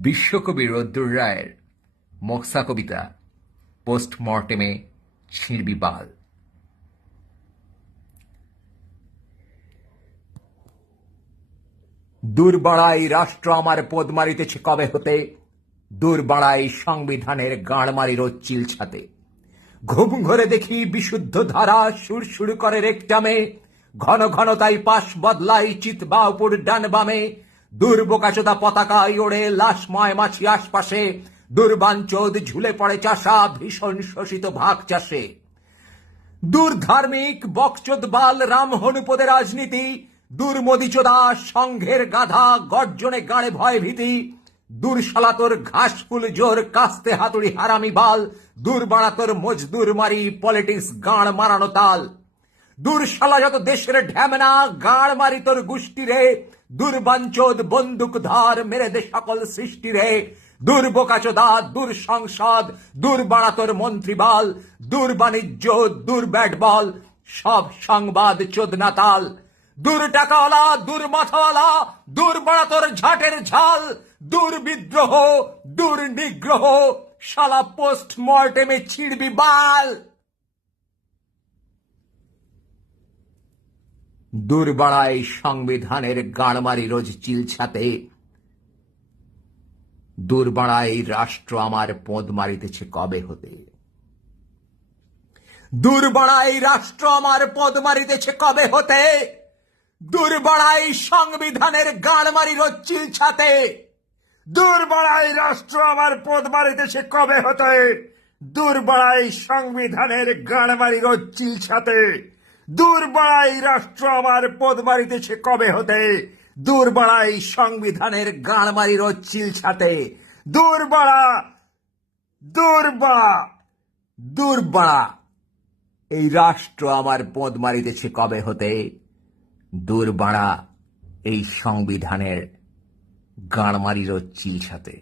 বিশ্বকবি রদ্দুর রায়ের মক্সা কবিতা পোস্টমর্টেমে ছিঁড়বি বাল। দূর বাড়াই রাষ্ট্র আমার পদ মারিতেছে কবে হতে, দূর বাড়াই সংবিধানের গাঁড় মারি রোজ চিলছাতে। ঘুম ঘরে দেখি বিশুদ্ধ ধারা সুর করে রেকটামে, ঘন ঘন তাই পাশ বদলাই চিত বা উপর ডান বামে। দূর বোকাচোদা পতাকায় ওড়ে লাশময় মাছি আশপাশে, দুর্বাঞ্চদ ঝুলে পড়ে চাষা ভীষণ শোষিত ভাগ চাষে। দূর ধার্মিক বকচোদ বাল রাম হনুপদে রাজনীতি, দূর মোদিচোদা সংঘের গাধা গর্জনে গাড়ে ভয় ভীতি। দূর শালা তোর ঘাস ফুল জোর কাস্তে হাতুড়ি হারামি বাল, দূর বাড়া তোর মজদুর মারি পলিটিক্স গাঁড় মারানো তাল। দূর শালা যত দেশের ঢ্যামনা গাঁড় মারি তোর গুষ্টি রে, দুর্বাঞ্চদ বন্দুক ধার মেরে দে সকল সৃষ্টি রে। দূর বোকাচোদা দূর সংসদ দূর বাড়া তোর মন্ত্রী বাল, দূর বাণিজ্য দূর ব্যাট বল সব সংবাদ চোদনা তাল। দূর টাকাওয়ালা দূর মাথাওয়ালা দূর বাড়া তোর ঝাটের ঝাল, দূর বিদ্রোহ দূর নিগ্রহ শালা পোস্টমর্টেমে ছিঁড়বি বাল। দূর বাড়াই সংবিধানের গাঁড়মারি রোজ চিলছাতে, দূর বাড়াই রাষ্ট্র আমার পদ মারিতেছে কবে হতে। দূর বাড়াই রাষ্ট্র আমার পদ মারিতেছে কবে হতে, দূর বাড়াই সংবিধানের গাঁড়মারি রোজ চিলছাতে। দূর বাড়াই রাষ্ট্র আমার পদ মারিতেছে কবে হতে, দূর বাড়াই সংবিধানের গাঁড় মারি রোজ চিলছাতে। দূর বাড়াই রাষ্ট্র আমার পদ মারিতেছে কবে হতে, দূর বাড়াই সংবিধানের গাঁড় মারি রোজ চিলছাতে। দূর বাড়া দূর বাড়া দূর বাড়া এই রাষ্ট্র আমার পদ মারিতেছে কবে হতে, দূর বাড়া এই সংবিধানের গাঁড়মারি রোজ চিলছাতে।